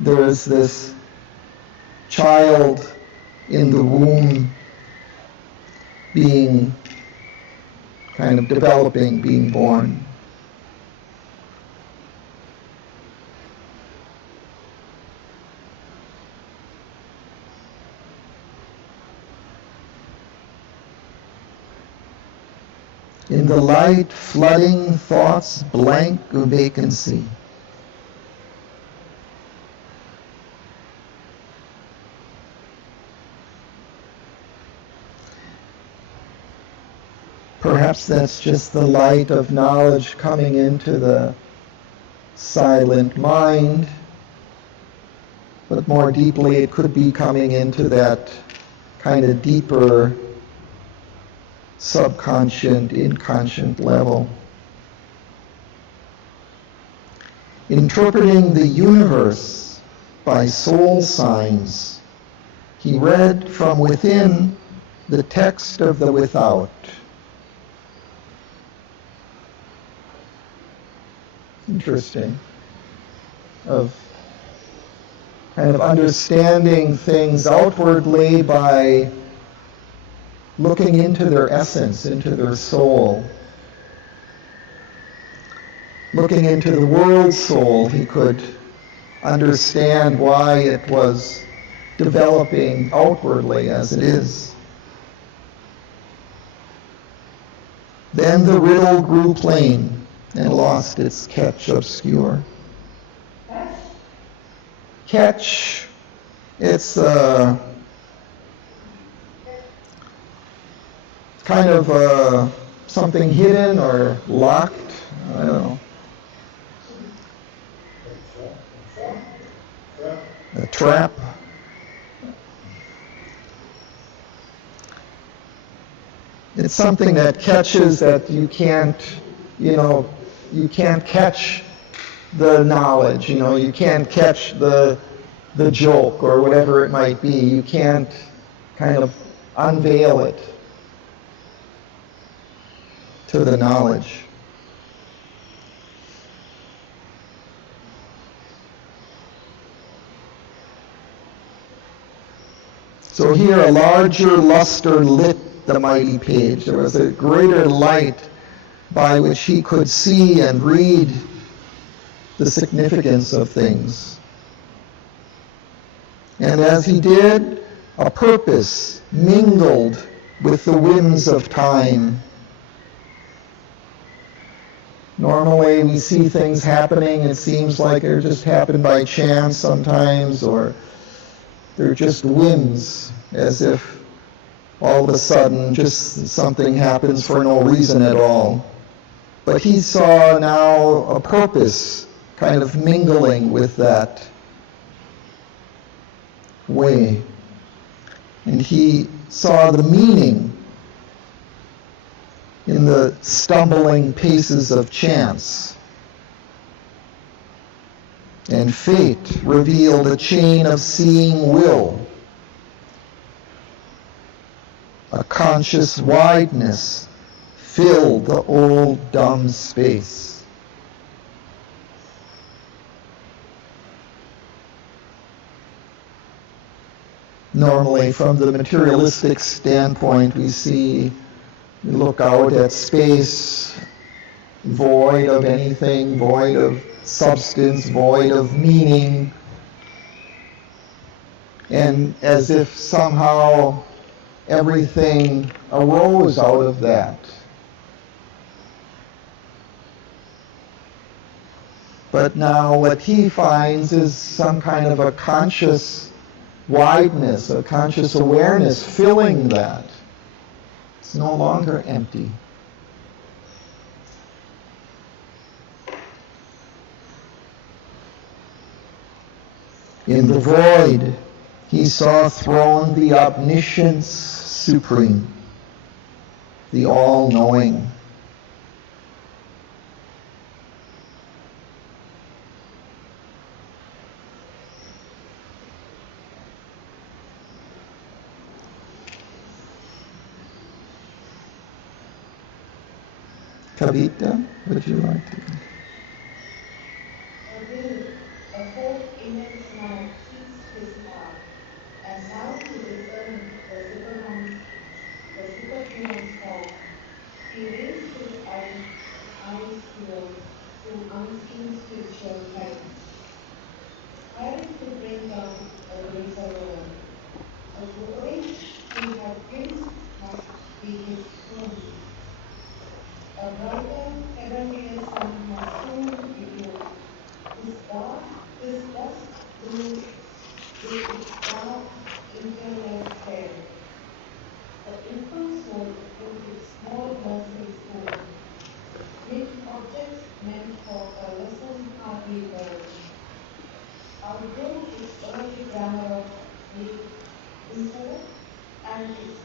there is this child in the womb being kind of developing, being born. In the light, flooding thoughts, blank vacancy. Perhaps that's just the light of knowledge coming into the silent mind, but more deeply it could be coming into that kind of deeper subconscious, inconscient level. Interpreting the universe by soul signs, he read from within the text of the without. Interesting. Of kind of understanding things outwardly by looking into their essence, into their soul. Looking into the world soul, he could understand why it was developing outwardly as it is. Then the riddle grew plain and lost its catch obscure. Catch, it's kind of something hidden or locked, I don't know. A trap. It's something that catches that you can't, you can't catch the knowledge, you can't catch the joke or whatever it might be. You can't kind of unveil it to the knowledge. So here a larger luster lit the mighty page. There was a greater light by which he could see and read the significance of things. And as he did, a purpose mingled with the whims of time. Normally we see things happening, it seems like they're just happened by chance sometimes, or they're just whims, as if all of a sudden just something happens for no reason at all. But he saw now a purpose kind of mingling with that way. And he saw the meaning in the stumbling paces of chance. And fate revealed a chain of seeing will, a conscious wideness filled the old dumb space. Normally, from the materialistic standpoint, we look out at space, void of anything, void of substance, void of meaning, and as if somehow everything arose out of that. But now what he finds is some kind of a conscious wideness, a conscious awareness filling that. It's no longer empty. In the void, he saw throned the omniscience supreme, the all-knowing. Kavita, would you like to? A hope immense now with its dark internal hair. The infant soul with its small nursery school, making objects meant for a lesson hardly learned. Outgrown its early grammar of intellect and its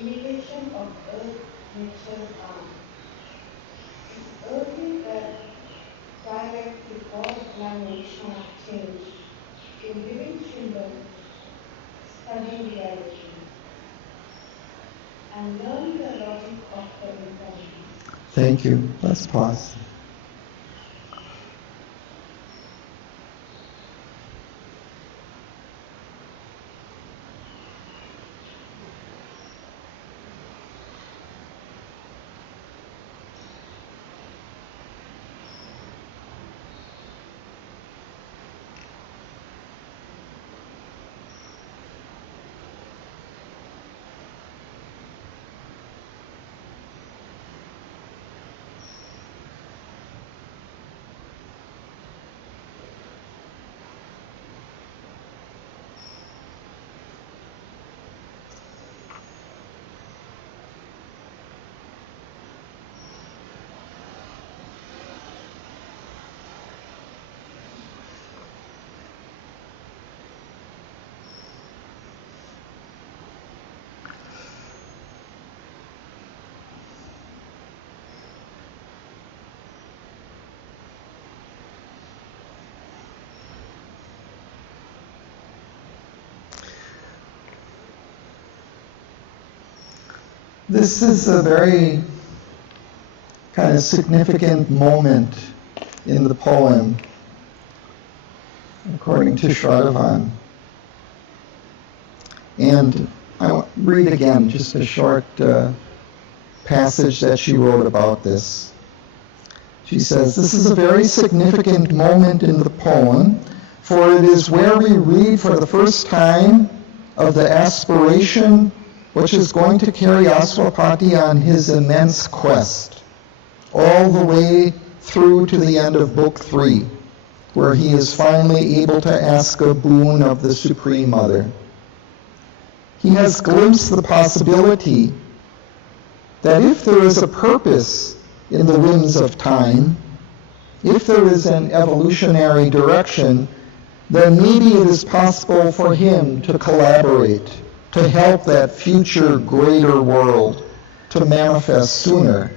imitation of earth nature's art. Its early dialect to God language not changed. A living children studying reality and learning the logic of the infinity. Thank you. Let's pause. This is a very kind of significant moment in the poem, according to Shraddhavan. And I will read again just a short passage that she wrote about this. She says, "This is a very significant moment in the poem, for it is where we read for the first time of the aspiration which is going to carry Aswapati on his immense quest, all the way through to the end of Book 3, where he is finally able to ask a boon of the Supreme Mother. He has glimpsed the possibility that if there is a purpose in the whims of time, if there is an evolutionary direction, then maybe it is possible for him to collaborate, to help that future greater world to manifest sooner.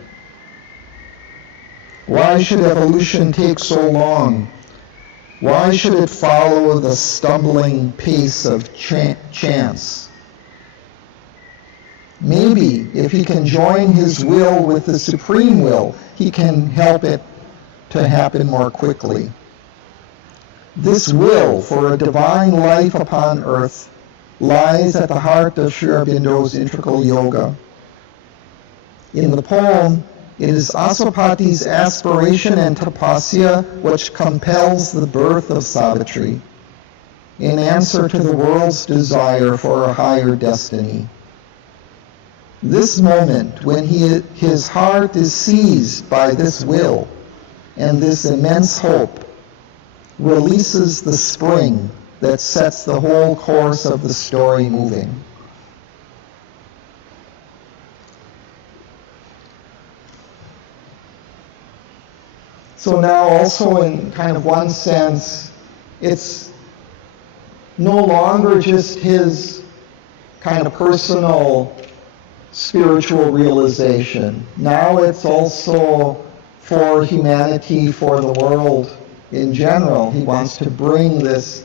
Why should evolution take so long? Why should it follow the stumbling pace of chance? Maybe if he can join his will with the supreme will, he can help it to happen more quickly. This will for a divine life upon earth lies at the heart of Sri Aurobindo's integral yoga. In the poem, it is Aswapati's aspiration and tapasya which compels the birth of Savitri, in answer to the world's desire for a higher destiny. This moment, when his heart is seized by this will and this immense hope, releases the spring that sets the whole course of the story moving. So now also in kind of one sense, it's no longer just his kind of personal spiritual realization. Now it's also for humanity, for the world in general. He wants to bring this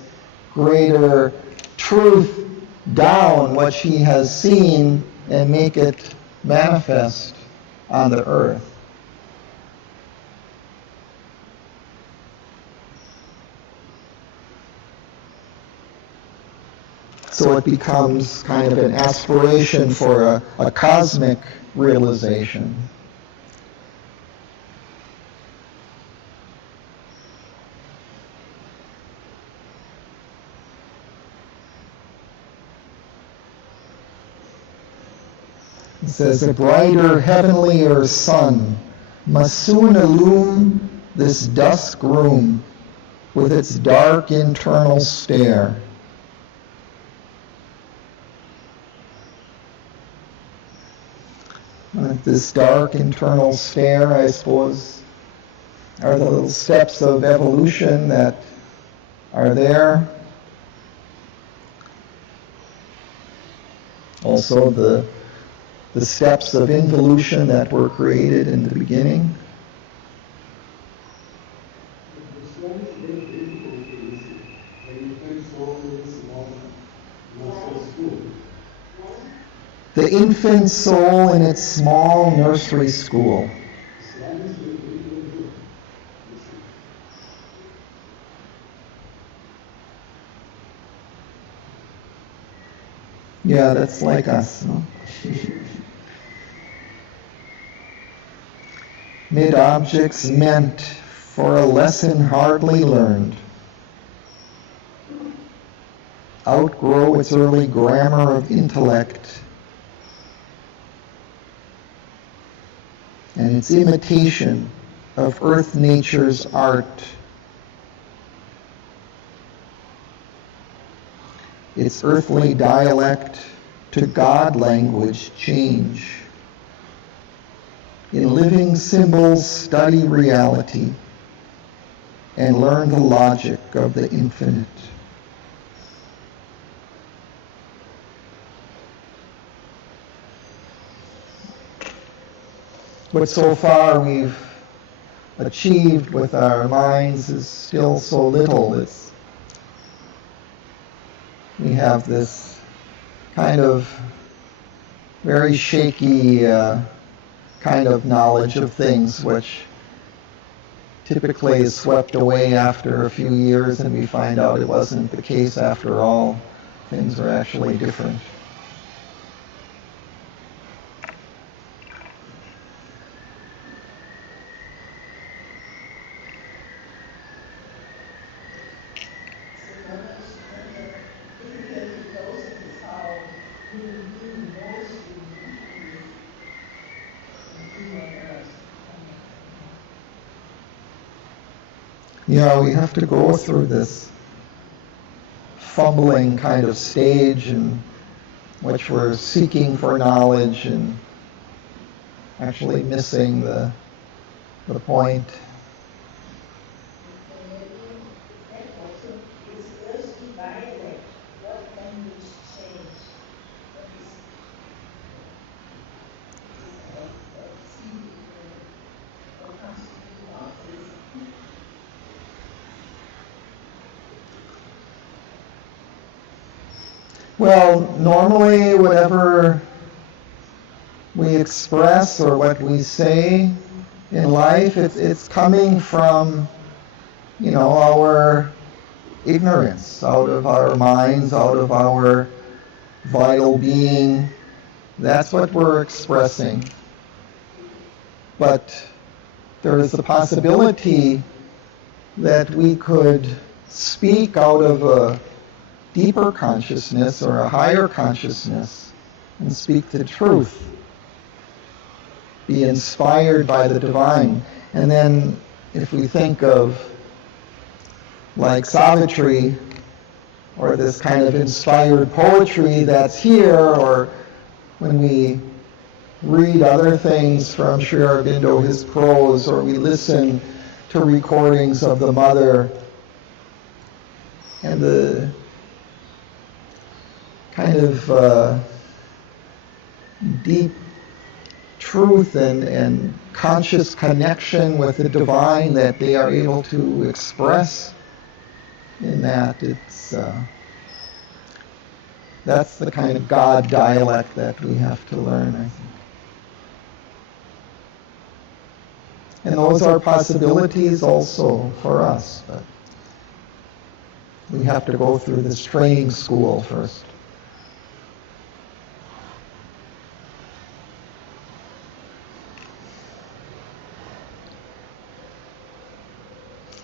greater truth down, what he has seen, and make it manifest on the earth. So it becomes kind of an aspiration for a cosmic realization. It says, a brighter, heavenlier sun must soon illume this dusk room, with its dark internal stare. This dark internal stare, I suppose, are the little steps of evolution that are there. Also the steps of involution that were created in the beginning. The infant soul in its small nursery school. Yeah, that's like us. No? Mid objects meant for a lesson hardly learned. Outgrow its early grammar of intellect and its imitation of earth nature's art. Its earthly dialect to God language change. In living symbols study reality and learn the logic of the infinite. What so far we've achieved with our minds is still so little. We have this kind of very shaky kind of knowledge of things, which typically is swept away after a few years, and we find out it wasn't the case after all. Things are actually different. Yeah, we have to go through this fumbling kind of stage in which we're seeking for knowledge and actually missing the point. Well, normally whatever we express or what we say in life, it's coming from, our ignorance, out of our minds, out of our vital being. That's what we're expressing. But there is the possibility that we could speak out of a deeper consciousness or a higher consciousness and speak the truth. Be inspired by the divine. And then if we think of like Savitri or this kind of inspired poetry that's here, or when we read other things from Sri Aurobindo, his prose, or we listen to recordings of the Mother, and the kind of deep truth and conscious connection with the divine that they are able to express in that, that's the kind of God dialect that we have to learn, I think. And those are possibilities also for us, but we have to go through this training school first.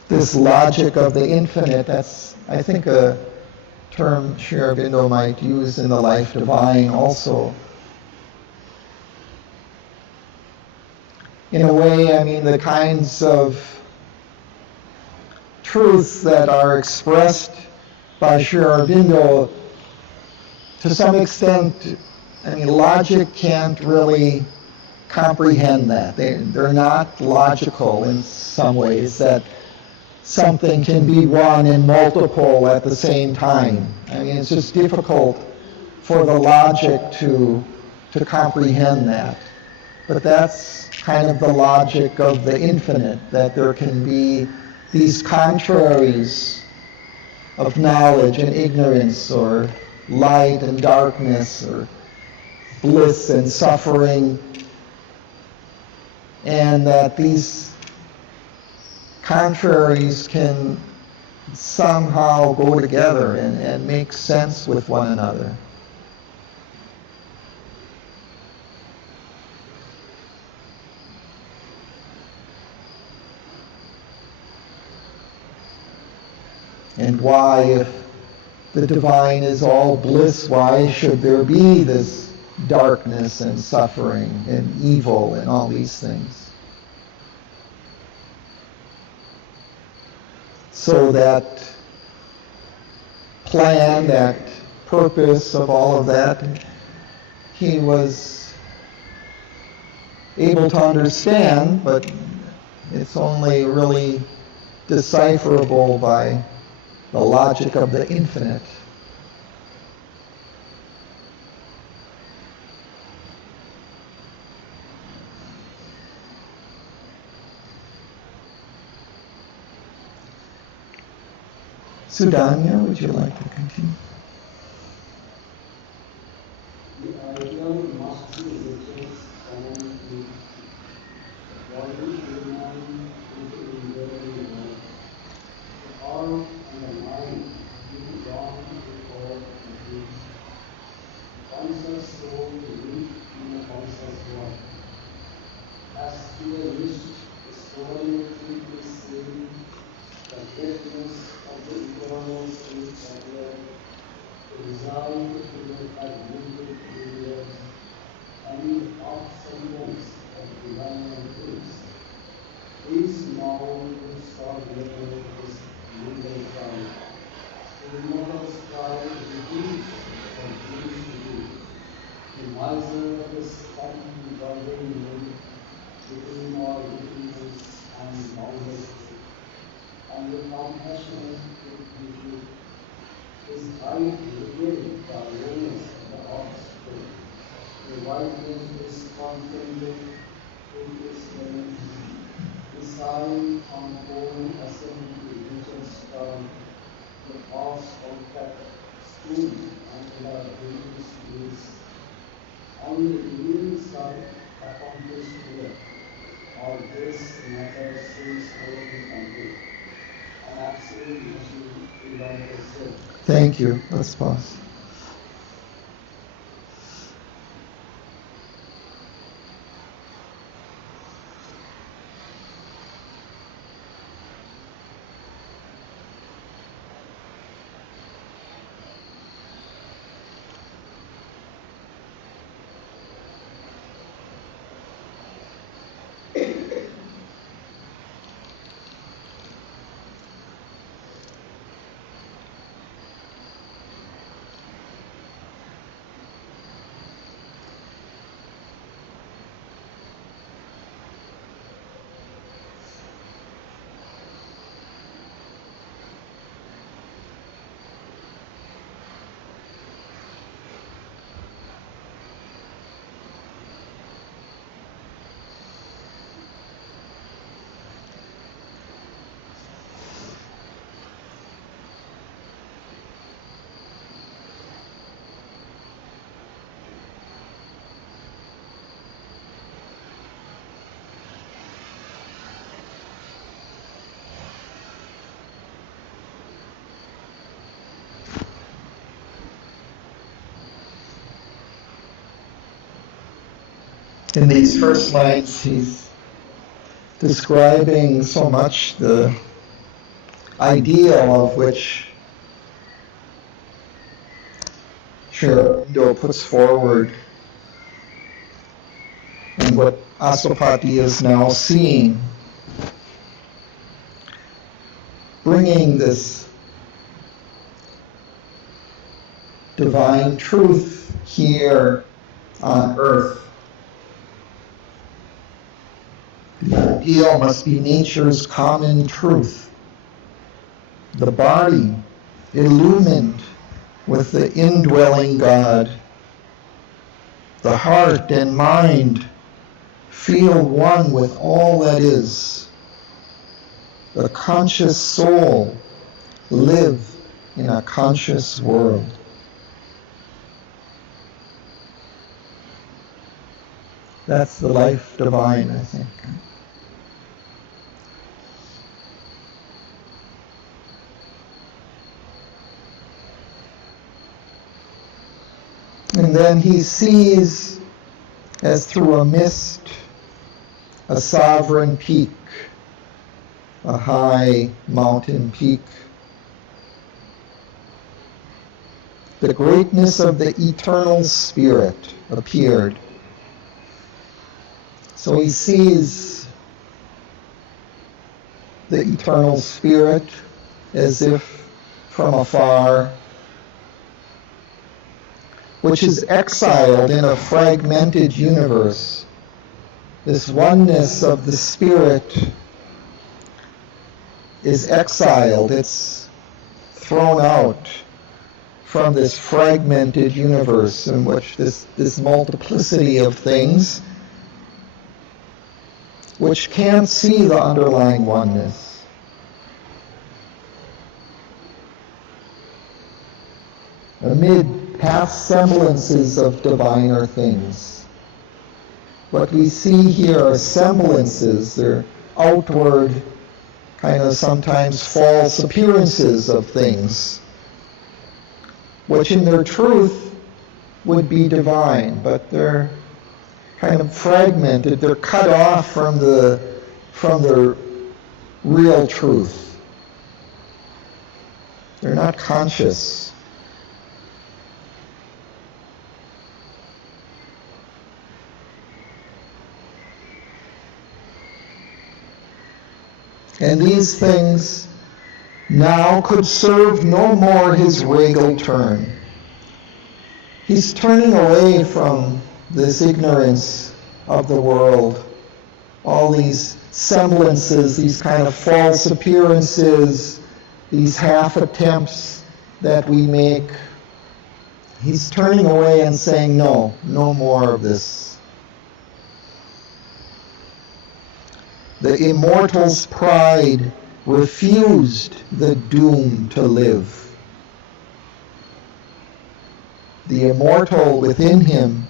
This logic of the infinite, that's, I think, a term Sri Aurobindo might use in the Life Divine also. In a way, I mean, the kinds of truths that are expressed by Sri Aurobindo, to some extent, I mean, logic can't really comprehend that. They're not logical in some ways, that something can be one and multiple at the same time. I mean, it's just difficult for the logic to comprehend that. But that's kind of the logic of the infinite, that there can be these contraries of knowledge and ignorance, or light and darkness, or bliss and suffering, and that these contraries can somehow go together and make sense with one another. And why, if the divine is all bliss, why should there be this darkness and suffering and evil and all these things? So that plan, that purpose of all of that, he was able to understand, but it's only really decipherable by the logic of the infinite. Sudanya, would you like to continue? The ideal must be riches and the body remain into enduring life. The heart and the mind live long before the dreams. Conscious soul live in the conscious world. As to the list, the sovereignty is seen, the greatness of the eternal spirit appeared, resolved to make a limited universe, and of semblance of divine things. Is now to start living this legal trial. The immortal sky reduced for dreams to be. The miser of the sun guarding moon, between all wickedness and boundless truth, and the compassionate beauty is height revealed the awareness of the offspring. The whiteness is contented with its name. The sign on home ascend to nature's star, the pause of that stood and the wings bliss. On the evening side accomplished here, all this matter seems more incomplete. An absolute machine without a soul. Thank you. Let's pause. In these first lines, he's describing so much the ideal of which Sri Aurobindo puts forward, and what Asopati is now seeing. bringing this divine truth here on earth. The ideal must be nature's common truth. The body illumined with the indwelling God. The heart and mind feel one with all that is. The conscious soul live in a conscious world. That's the life divine, I think. And then he sees, as through a mist, a sovereign peak, a high mountain peak. The greatness of the eternal spirit appeared. So he sees the eternal spirit as if from afar, which is exiled in a fragmented universe. This oneness of the spirit is exiled, it's thrown out from this fragmented universe in which this multiplicity of things, which can't see the underlying oneness. Amid past semblances of diviner things, what we see here are semblances, they're outward, kind of sometimes false appearances of things, which in their truth would be divine, but they're kind of fragmented, they're cut off from the real truth. They're not conscious. And these things now could serve no more his regal turn. He's turning away from this ignorance of the world, all these semblances, these kind of false appearances, these half attempts that we make. He's turning away and saying, no more of this. The immortal's pride refused the doom to live. The immortal within him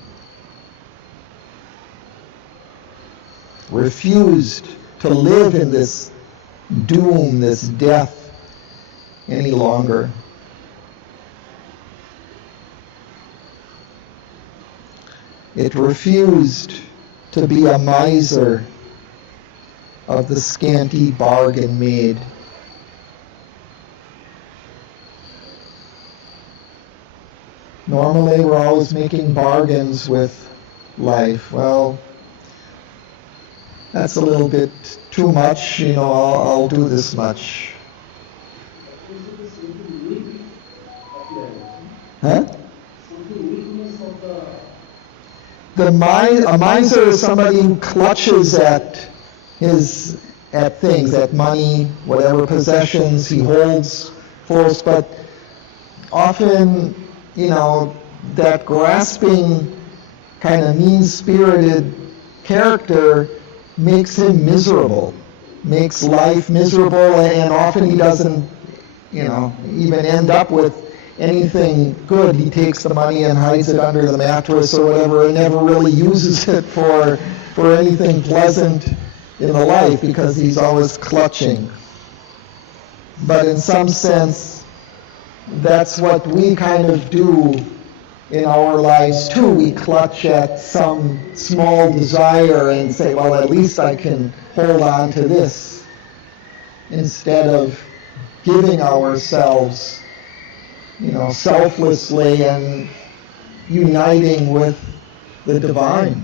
refused to live in this doom, this death, any longer. It refused to be a miser of the scanty bargain made. Normally we're always making bargains with life. Well, that's a little bit too much, I'll do this much. Huh? A miser is somebody who clutches at things, at money, whatever possessions he holds close, but often, that grasping, kind of mean-spirited character makes him miserable, makes life miserable, and often he doesn't, even end up with anything good. He takes the money and hides it under the mattress or whatever, and never really uses it for anything pleasant in the life, because he's always clutching. But in some sense, that's what we kind of do in our lives too. We clutch at some small desire and say, well, at least I can hold on to this, instead of giving ourselves, selflessly and uniting with the divine.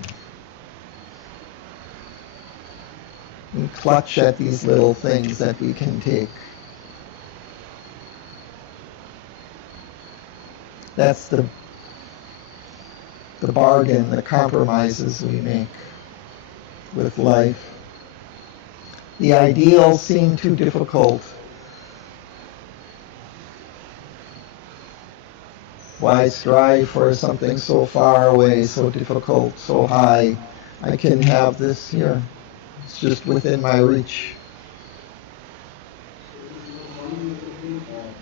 We clutch at these little things that we can take. That's the bargain, the compromises we make with life. The ideals seem too difficult. Why strive for something so far away, so difficult, so high? I can have this here. It's just within my reach. So is your son disciplined or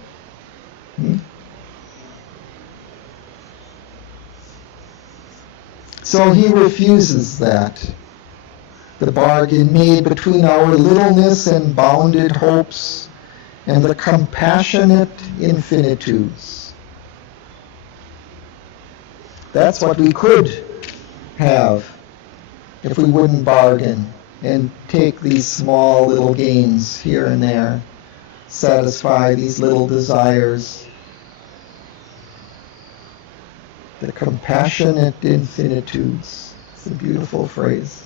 Hmm? So he refuses that. The bargain made between our littleness and bounded hopes and the compassionate infinitudes. That's what we could have if we wouldn't bargain and take these small little gains here and there, satisfy these little desires. The compassionate infinitudes. It's a beautiful phrase.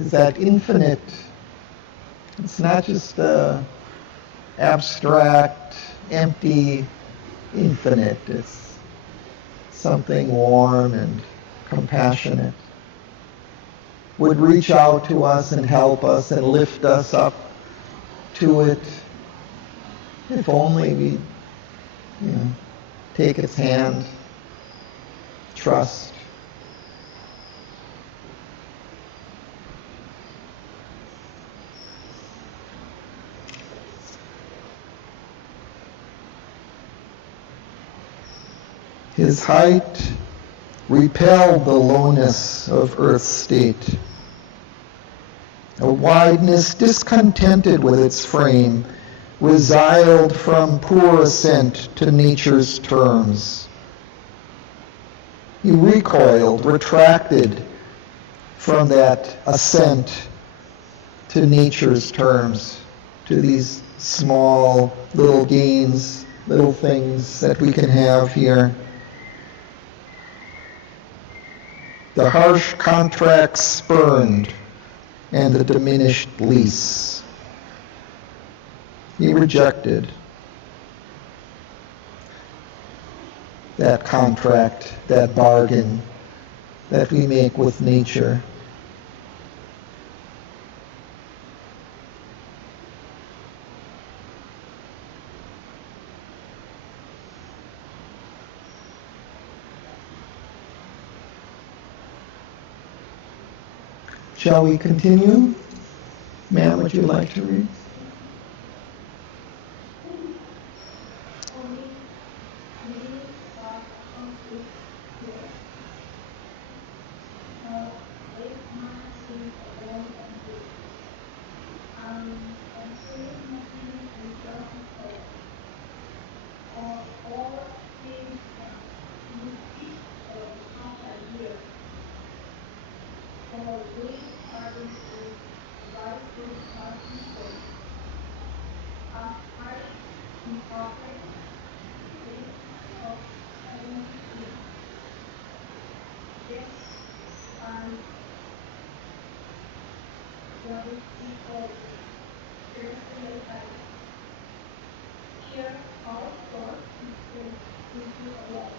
Is that infinite? It's not just abstract, empty, infinite. It's something warm and compassionate. Would reach out to us and help us and lift us up to it. If only we take its hand, trust. His height repelled the lowness of earth's state. A wideness discontented with its frame resiled from poor ascent to nature's terms. He recoiled, retracted from that ascent to nature's terms, to these small little gains, little things that we can have here. The harsh contracts spurned and the diminished lease. He rejected that contract, that bargain that we make with nature. Shall we continue? Ma'am, would you like to read? Only many are accomplished here. Great man seems alone and weak, and saying nothing in terms or saying you speak half a year. For ways pardon is right with pardon faith, a high imperfect state of heavenly peace. Yes, and what is equal celestial height. Here our soul is sent into a world,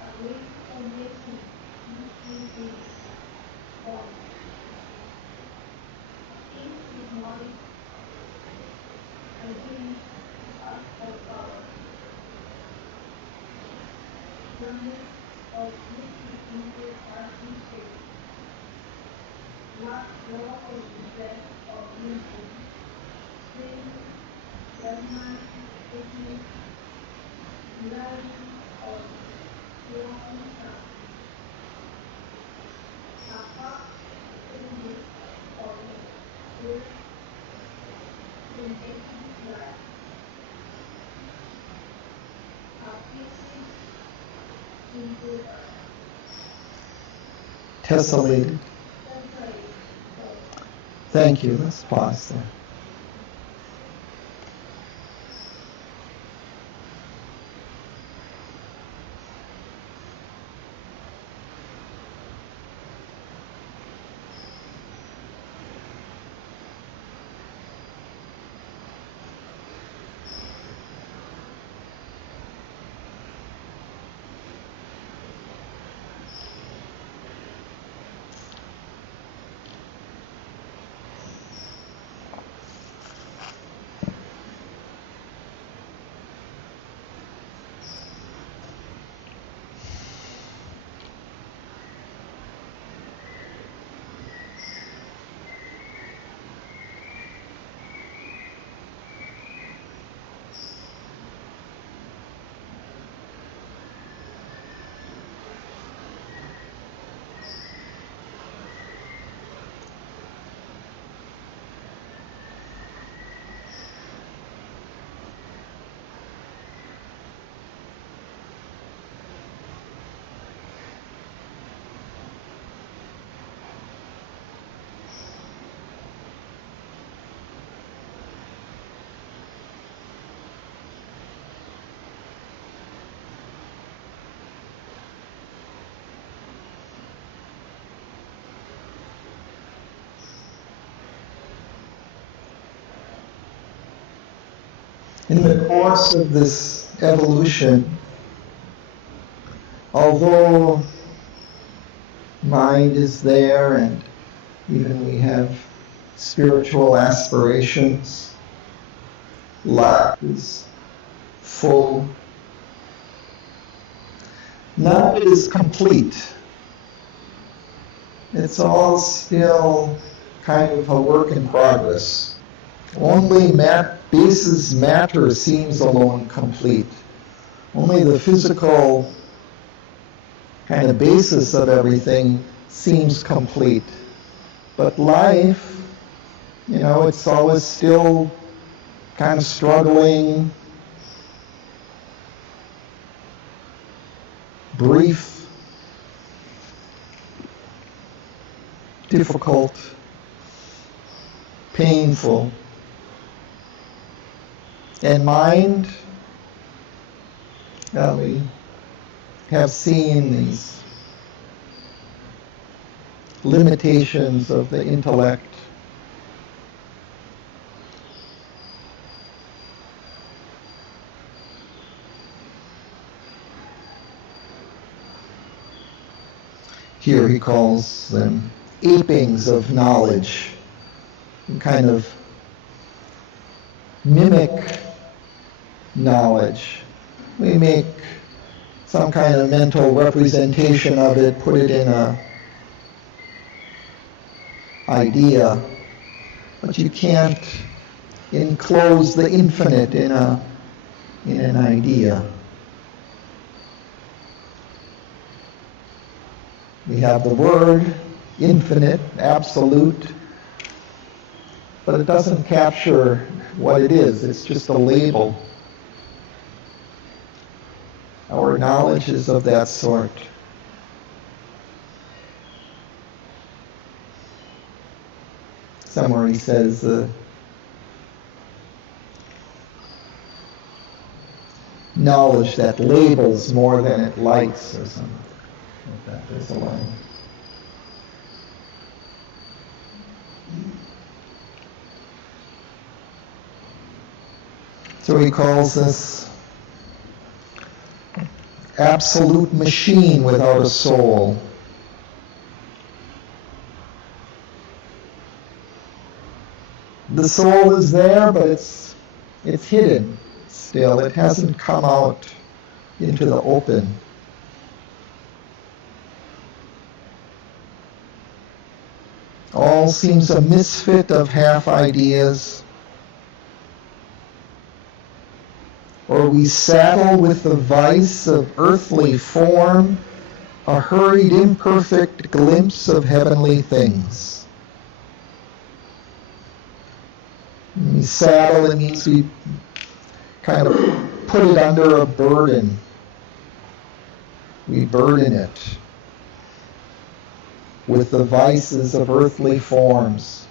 a great foundation mystery being born. A king is knowledge, and giving to us of power. Oneness of mystery into earthly shape, not law of the breath of wisdom, strength, judgment, technique, duality of purely sound, a half changes of spirit synthetic life, a pieces into earth. Tessellated. Sorry, sorry. Thank you. Let's pause there. In the course of this evolution, although mind is there and even we have spiritual aspirations, life is full, none of it is complete. It's all still kind of a work in progress. Only basis matter seems alone complete. Only the physical kind of basis of everything seems complete. But life, it's always still kind of struggling, brief, difficult, painful. And mind, we have seen these limitations of the intellect. Here he calls them apings of knowledge, kind of mimic knowledge. We make some kind of mental representation of it, put it in a idea, but you can't enclose the infinite in an idea. We have the word infinite, absolute, but it doesn't capture what it is. It's just a label. Our knowledge is of that sort. Somewhere he says, knowledge that labels more than it likes, or something like that. There's a line. So he calls this absolute machine without a soul. The soul is there, but it's hidden still. It hasn't come out into the open. All seems a misfit of half ideas. Or we saddle with the vice of earthly form, a hurried, imperfect glimpse of heavenly things. When we saddle, it means we kind of put it under a burden. We burden it with the vices of earthly forms.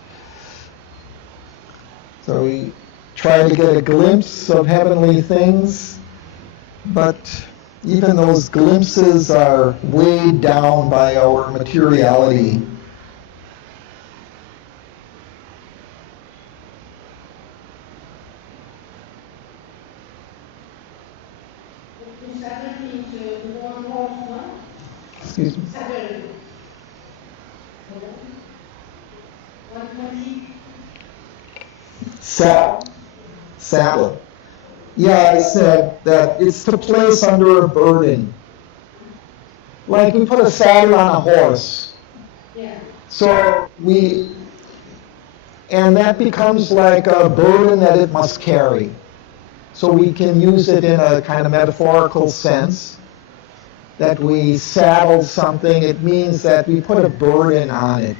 So we try to get a glimpse of heavenly things, but even those glimpses are weighed down by our materiality. Saturn means the warm horseman. Excuse me. Saturn. 120. Saddle. Yeah, I said that it's to place under a burden. Like we put a saddle on a horse. Yeah. So and that becomes like a burden that it must carry. So we can use it in a kind of metaphorical sense, that we saddle something. It means that we put a burden on it.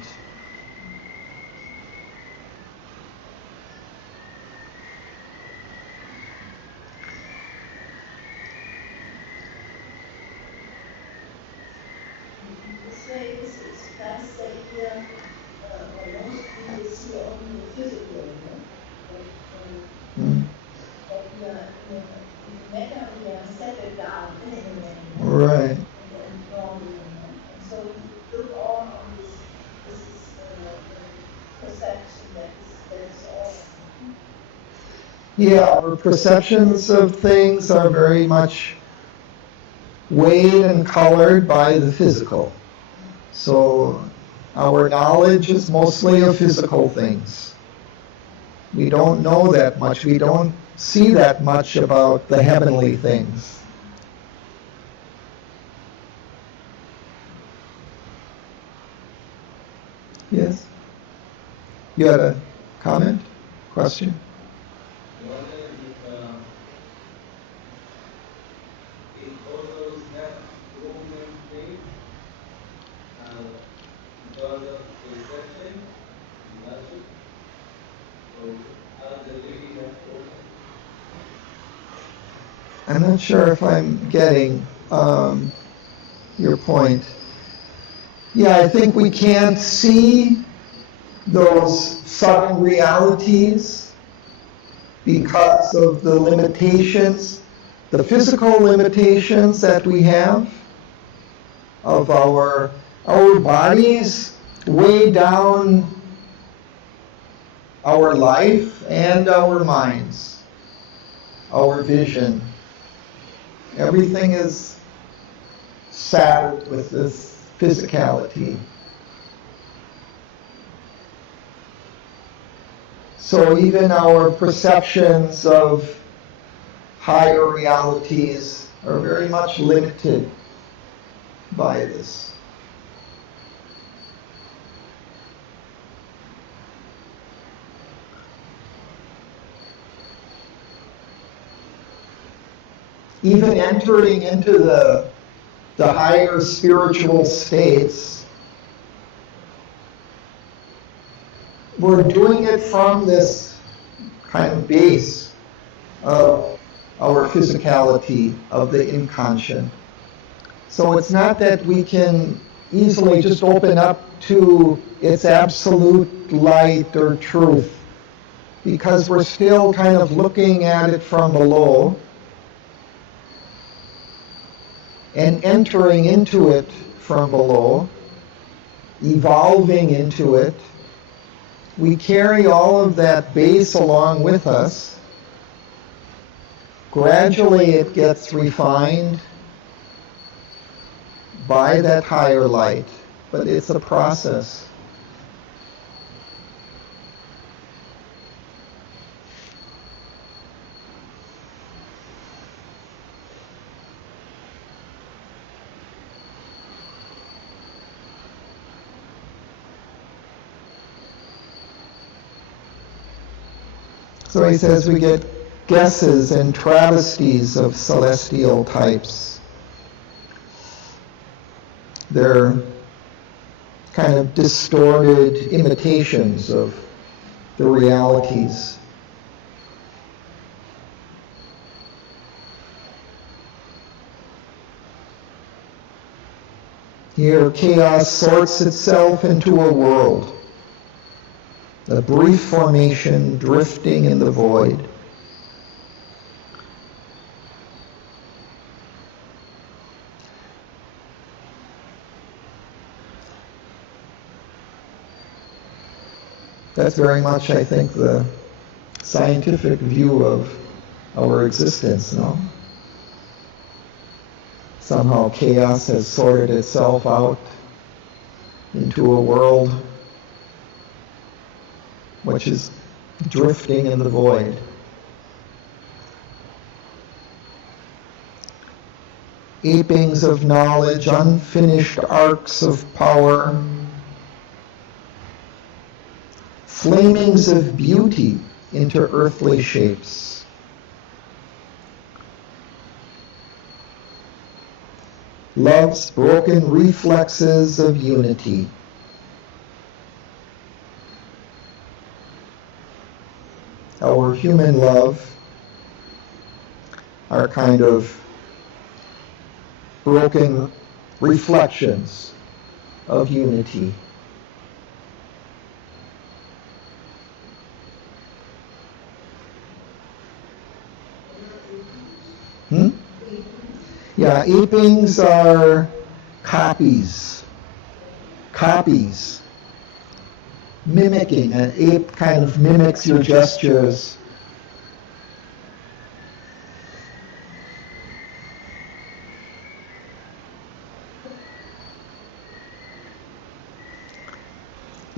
This way, that's the idea, or mostly we see only the physical, Mm. but we are, in matter, we are settled down in Right. and wrong, and so we look all on this Yeah, our perceptions of things are very much weighed and colored by the physical. So our knowledge is mostly of physical things. We don't know that much. We don't see that much about the heavenly things. Yes? You had a comment? Question? I'm not sure if I'm getting your point. Yeah, I think we can't see those subtle realities because of the limitations, the physical limitations that we have of our bodies weigh down our life and our minds, our vision. Everything is saddled with this physicality. So even our perceptions of higher realities are very much limited by this. Even entering into the higher spiritual states, we're doing it from this kind of base of our physicality, of the inconscient. So it's not that we can easily just open up to its absolute light or truth, because we're still kind of looking at it from below and entering into it from below, evolving into it. We carry all of that base along with us. Gradually it gets refined by that higher light, but it's a process. So he says we get guesses and travesties of celestial types. They're kind of distorted imitations of the realities. Here, chaos sorts itself into a world, a brief formation drifting in the void. That's very much, I think, the scientific view of our existence, no? Somehow chaos has sorted itself out into a world which is drifting in the void. Apings of knowledge, unfinished arcs of power, flamings of beauty into earthly shapes. Love's broken reflexes of unity. Our human love are kind of broken reflections of unity. Yeah, apings are copies. Mimicking. An ape kind of mimics your gestures.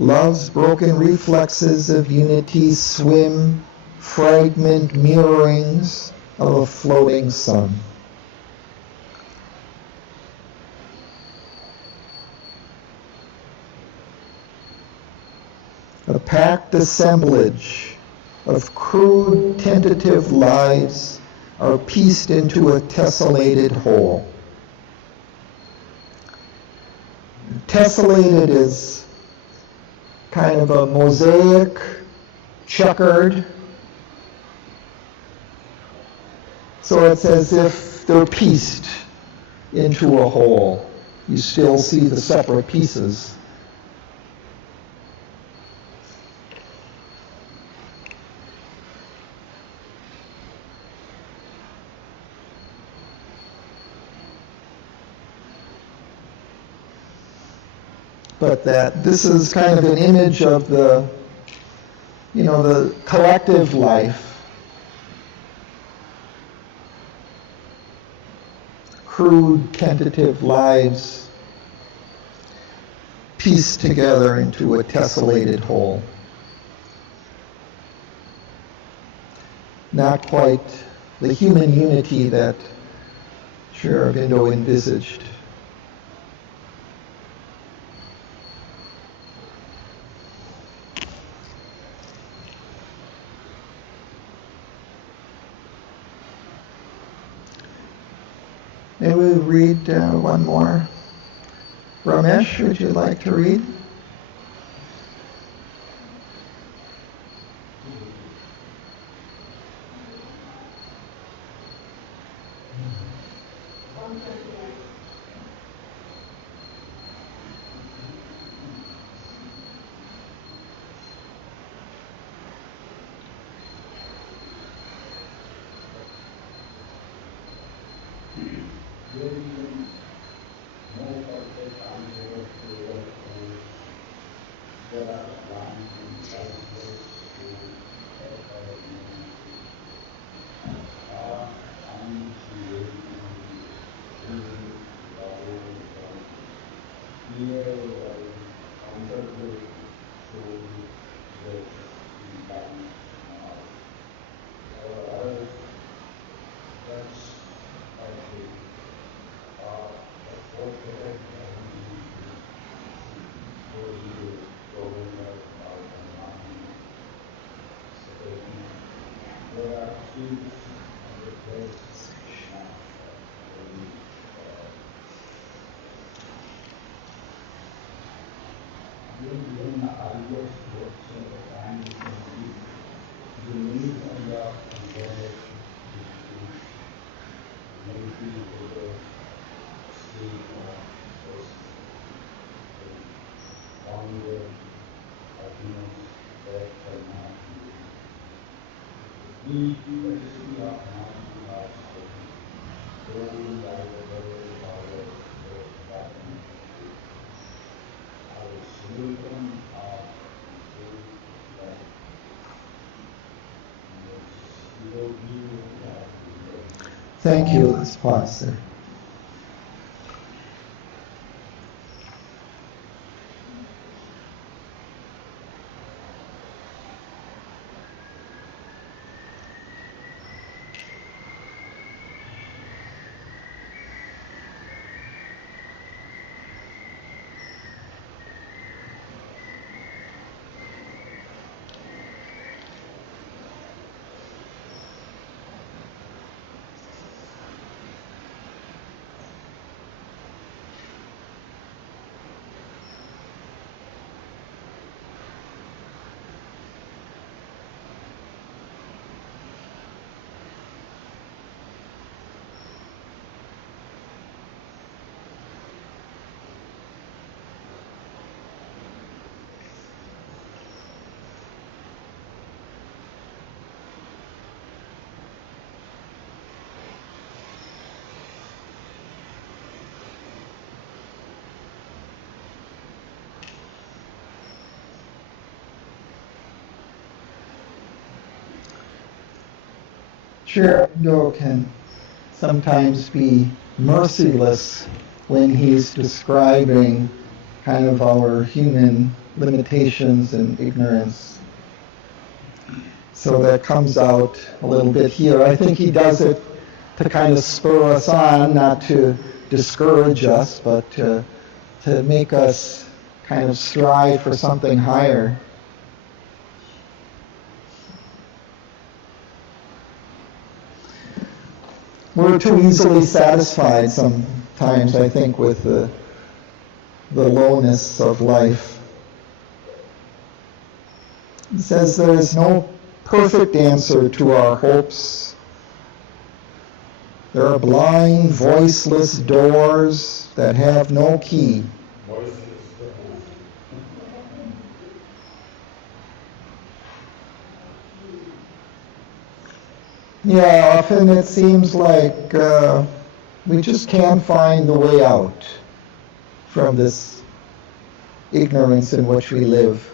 Love's broken reflexes of unity swim, fragment mirrorings of a floating sun. A packed assemblage of crude, tentative lives are pieced into a tessellated whole. Tessellated is kind of a mosaic, checkered. So it's as if they're pieced into a whole. You still see the separate pieces. But that this is kind of an image of the collective life. Crude, tentative lives pieced together into a tessellated whole. Not quite the human unity that Sri Aurobindo envisaged. Maybe we read one more. Ramesh, would you like to read? There is no perfect answer to your query. There are blank and priceless tools that have no name. Past times waiting, dreams, love, longing, clear world, contemplate, souls, rest in time now. Our earth touched by fate, the forfeited divinity, Auroville, governor by the mind, Savitri. There are trees on the place, maps of holy God. When the highest works of the time is complete, the mid-area compared with peace, multi-figures, state of rest, then onward, happiness that cannot be. The legacy of mighty heart spoken, told by the world powers that darkness hid. I will silicon heart and full light. And it's you that will. Thank you. Let's pause there. Sri Aurobindo can sometimes be merciless when he's describing kind of our human limitations and ignorance. So that comes out a little bit here. I think he does it to kind of spur us on, not to discourage us, but to make us kind of strive for something higher. We're too easily satisfied sometimes, I think, with the lowness of life. It says there is no perfect answer to our hopes. There are blind, voiceless doors that have no key. Yeah, often it seems like we just can't find the way out from this ignorance in which we live,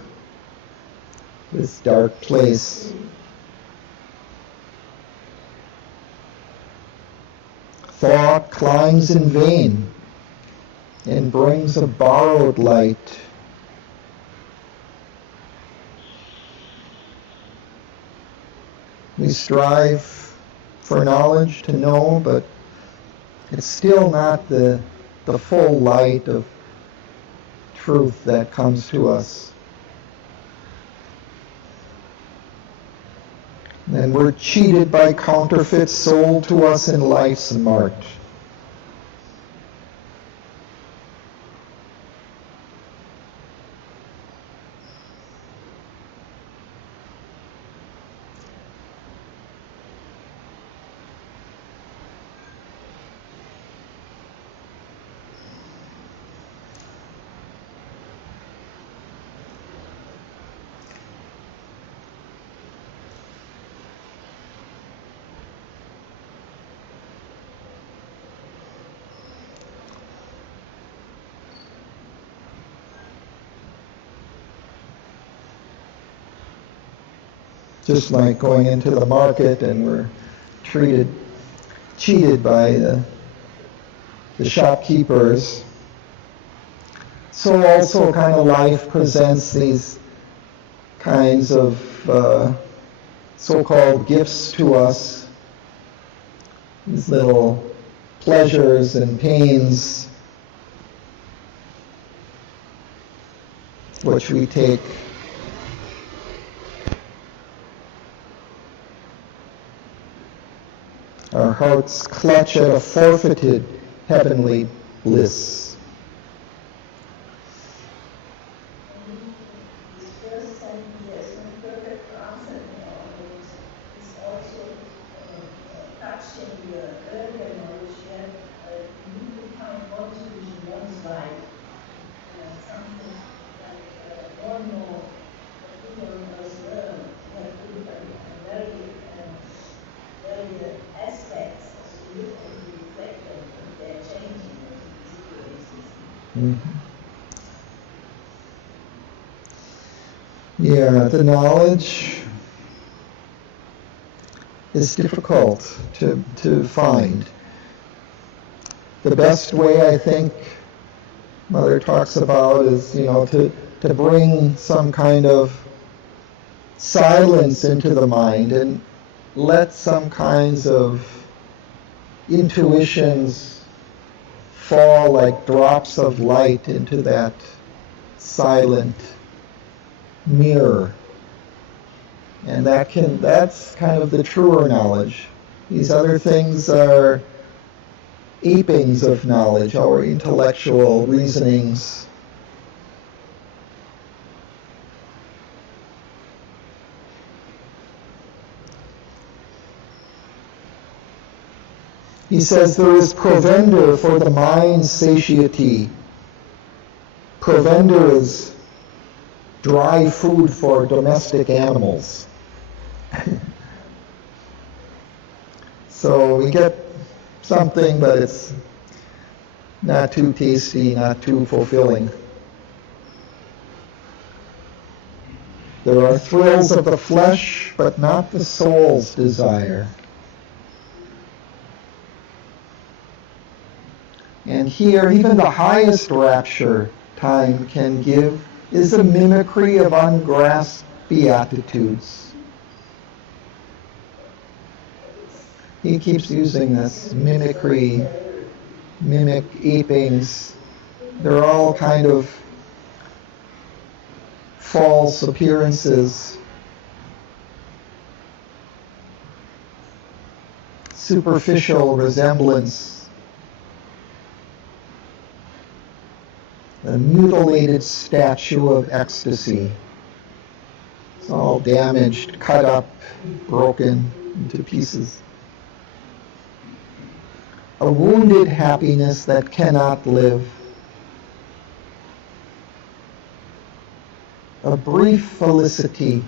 this dark place. Thought climbs in vain and brings a borrowed light. We strive for knowledge to know, but it's still not the full light of truth that comes to us. And we're cheated by counterfeits sold to us in life's mart. Just like going into the market and we're cheated by the shopkeepers. So also kind of life presents these kinds of so-called gifts to us, these little pleasures and pains which we take. Our hearts clutch at a forfeited heavenly bliss. This first sentence, there's no perfect answer to our hopes, is also touching the earlier knowledge that you need to find one solution, one's right. Something like more and more that people must learn. We have to look at very aspects to look and to reflect on if they're changing the situations. Mm-hmm. Yeah, the knowledge is difficult to find. The best way, I think, Mother talks about is, to bring some kind of silence into the mind and let some kinds of intuitions fall like drops of light into that silent mirror. And that's kind of the truer knowledge. These other things are apings of knowledge, our intellectual reasonings. He says there is provender for the mind's satiety. Provender is dry food for domestic animals. So we get something, but it's not too tasty, not too fulfilling. There are thrills of the flesh, but not the soul's desire. And here, even the highest rapture time can give is a mimicry of ungrasped beatitudes. He keeps using this mimicry, mimic apings. They're all kind of false appearances, superficial resemblance, a mutilated statue of ecstasy. It's all damaged, cut up, broken into pieces. A wounded happiness that cannot live. A brief felicity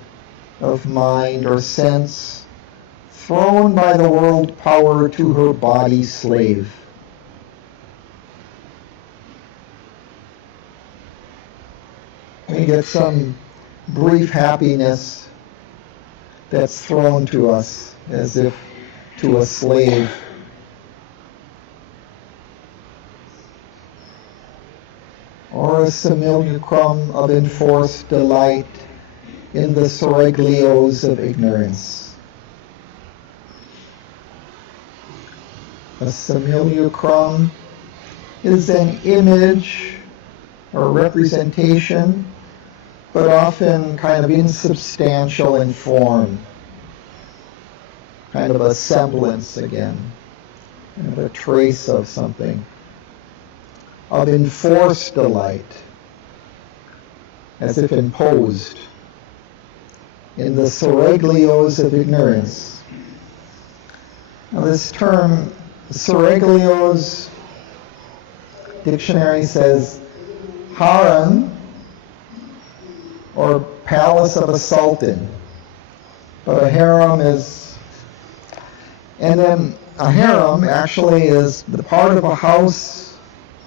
of mind or sense thrown by the world power to her body slave. We get some brief happiness that's thrown to us as if to a slave. Or a simulacrum of enforced delight in the seraglios of ignorance. A simulacrum is an image or representation, but often kind of insubstantial in form. Kind of a semblance again, kind of a trace of something. Of enforced delight, as if imposed, in the seraglios of ignorance. Now this term, seraglios, dictionary says harem, or palace of a sultan. But a harem is, and then a harem actually is the part of a house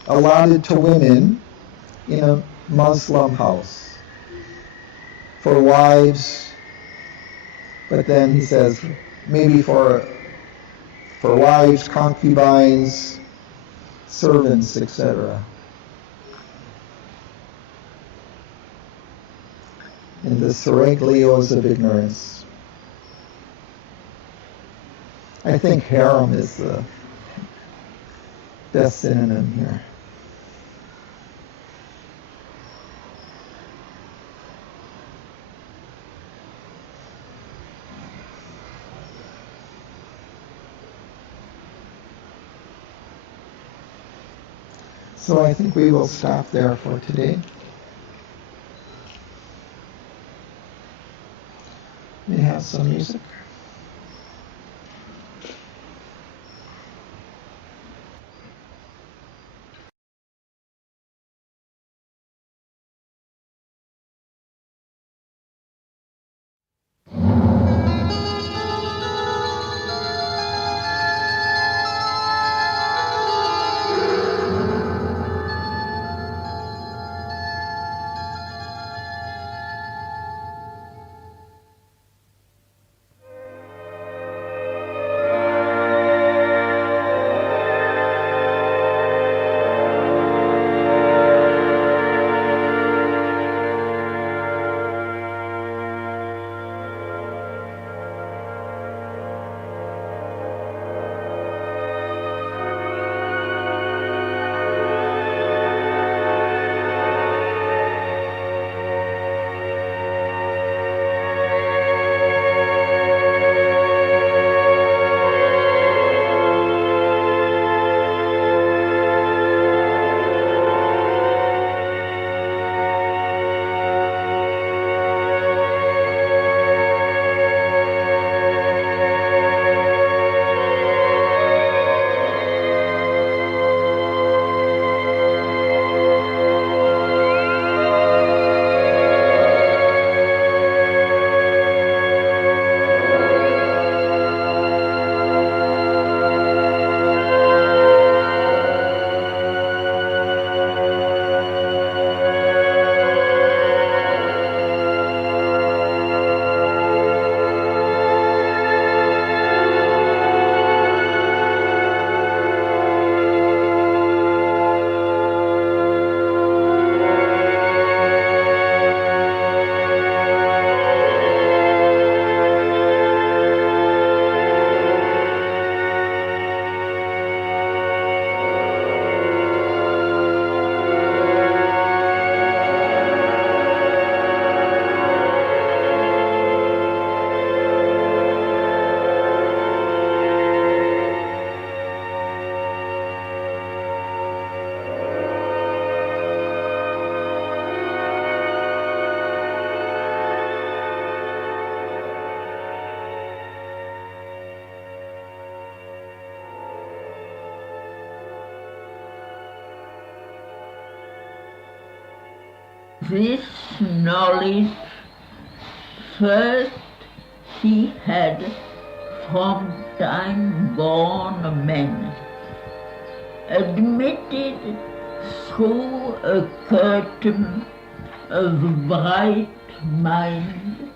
allotted to women in a Muslim house for wives, but then he says maybe for wives, concubines, servants, etc. In the seraglios of ignorance. I think harem is the best synonym here. So I think we will stop there for today. We have some music. this knowledge first he had from time born men, admitted through a curtain of bright mind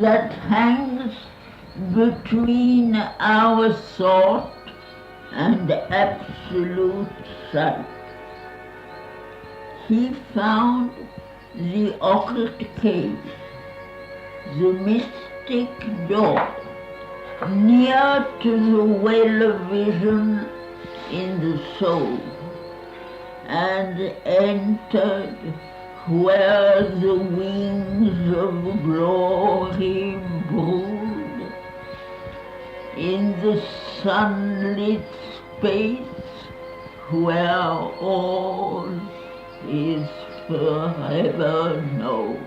that hangs between our thought and absolute sight. He found the occult cave, the mystic door, near to the well of vision in the soul, and entered where the wings of glory brood, in the sunlit space where all is forever known.